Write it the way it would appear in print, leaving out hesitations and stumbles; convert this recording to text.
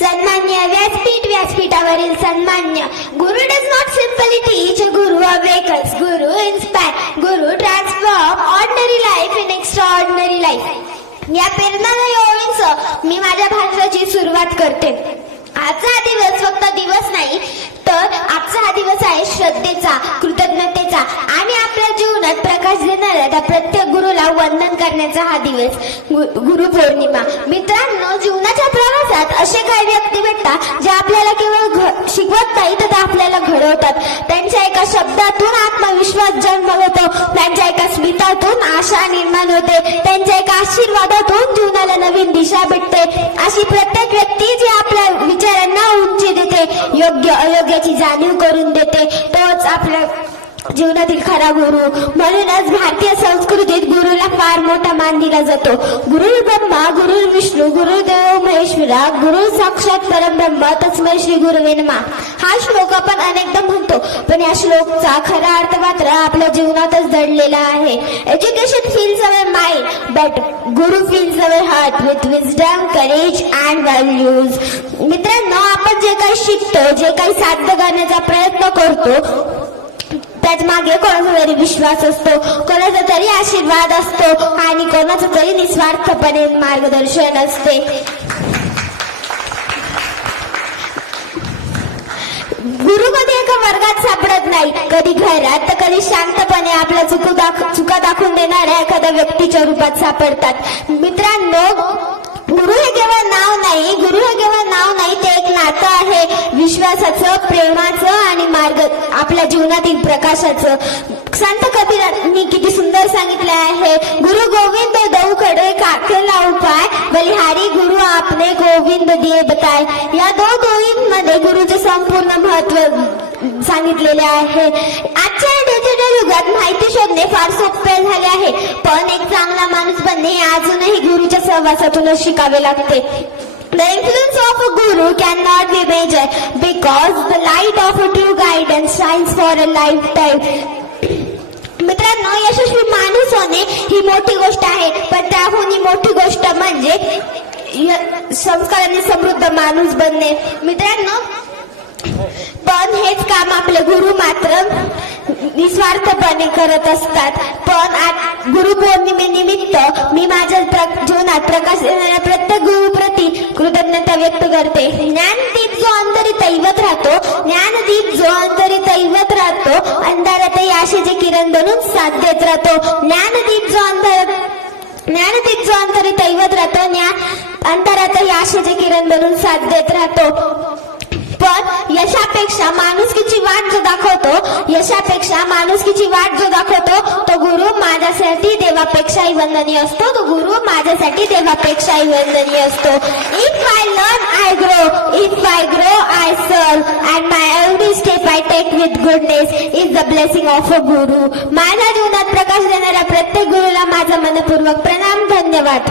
सन्मान्य व्यासपीठावरील सन्मान्य गुरु does not simply teach, Guru awakens, Guru inspire, Guru transform ordinary life in extraordinary life. या प्रेरणादायी ओळींसह मी माझ्या भाषणाची सुरुवात करते. आजचा हा दिवस फक्त दिवस नाही, तर आजचा हा दिवस आहे श्रद्धेचा, कृतज्ञतेचा आणि आपल्या जीवनात प्रकाश देणाऱ्या त्या प्रत्येक गुरुला वंदन करण्याचा हा दिवस, गुरुपौर्णिमा. मित्रांनो, जीवनाच्या प्रवासात असे काही व्यक्ती भेटतात जे आपल्याला केवळ शिकवत नाही तर ते आपल्याला घडवतात. त्यांच्या एका शब्दातून आत्मविश्वास जन्मवतो, त्यांच्या एका स्मितातून आशा निर्माण होते, त्यांच्या एका आशीर्वादातून जीवनाला नवीन दिशा भेटते. अशी प्रत्येक व्यक्ती जी आपल्या विचारांना उंची देते, योग्य अयोग्याची जाणीव करून देते, तोच आपल्या जीवनातील खरा गुरु. म्हणूनच भारतीय संस्कृतीत गुरुला फार मोठा मान दिला जातो. गुरु ब्रह्मा, गुरु विष्णू, गुरुदेव महेश्वरा, गुरु साक्षात परब्रह्म तस्मै श्री गुरुवे नमः. हा श्लोक आपण अनेकदा म्हणतो, पण या श्लोकचा खरा अर्थ मात्र आपल्या जीवनातच दडलेला आहे. Education fills our mind, but guru fills our heart with wisdom, courage and values. मित्रांनो, आपण जे काही शिकतो, जे काही साध्य करण्याचा प्रयत्न करतो, त्याच मागे कोणाचा तरी विश्वास असतो, कोणाचा तरी आशीर्वाद असतो आणि कोणाचा तरी निस्वार्थपणे मार्गदर्शन असते. गुरु कधी एका वर्गात सापडत नाही, कधी घरात तर कधी शांतपणे आपल्या चुका दाखवून देणाऱ्या एखाद्या व्यक्तीच्या रूपात सापडतात. मित्रांनो, गुरु हे केवळ नाव नाही, गुरु हे केवळ नाव नाही, ते एक नातं आहे, विश्वासाचं, प्रेमाचं आणि मार्ग आपल्या जीवनातील प्रकाशाचं. संत कबीरांनी किती सुंदर सांगितले आहे, गुरु गोविंद दऊ खडे काकेला उपाय, बलिहारी गुरु आपने गोविंद दिए बताय. या दोन ओळींमध्ये गुरुचे संपूर्ण महत्व सांगितलेले आहे. आजच्या डिजिटल युगात माहिती शोधणे फार सोपे झाले आहे, पण एक चांगला माणूस बनणे अजूनही गुरुच्या सहवासातूनच शिकावे लागते. The influence of a guru cannot be measured because the light of a true guidance shines for a lifetime. मित्रांनो, यशस्वी माणूस होणे ही मोठी गोष्ट आहे, पण त्याहूनही मोठी गोष्ट म्हणजे संस्काराने समृद्ध माणूस बनणे. मित्रांनो, पण हेच काम आपले गुरु मात्र निस्वार्थपणे करत असतात. पण आज गुरुपौर्णिमेनिमित्त मी माझ्या जीवनात प्रकाश देणाऱ्या प्रत्येक गुरुप्रती कृतज्ञता व्यक्त करते. ज्ञानदीप जो अंतरी दैवत राहतो, ज्ञानदीप जो अंतरी दैवत राहतो, अंधारातही आशेचे किरण बनून साथ देत राहतो. ज्ञानदीप जो अंतरी दैवत राहतो, अंधारातही आशेचे किरण बनून साथ देत राहतो. पण यशापेक्षा माणुसकीची वाट जो दाखवतो, तो गुरु माझ्यासाठी देवापेक्षाही वंदनीय असतो. If I learn, I grow. If I grow, I serve. And my every step I take with goodness is the blessing of a guru. माझ्या जीवनात प्रकाश देणाऱ्या प्रत्येक गुरुला माझा मनपूर्वक प्रणाम. धन्यवाद.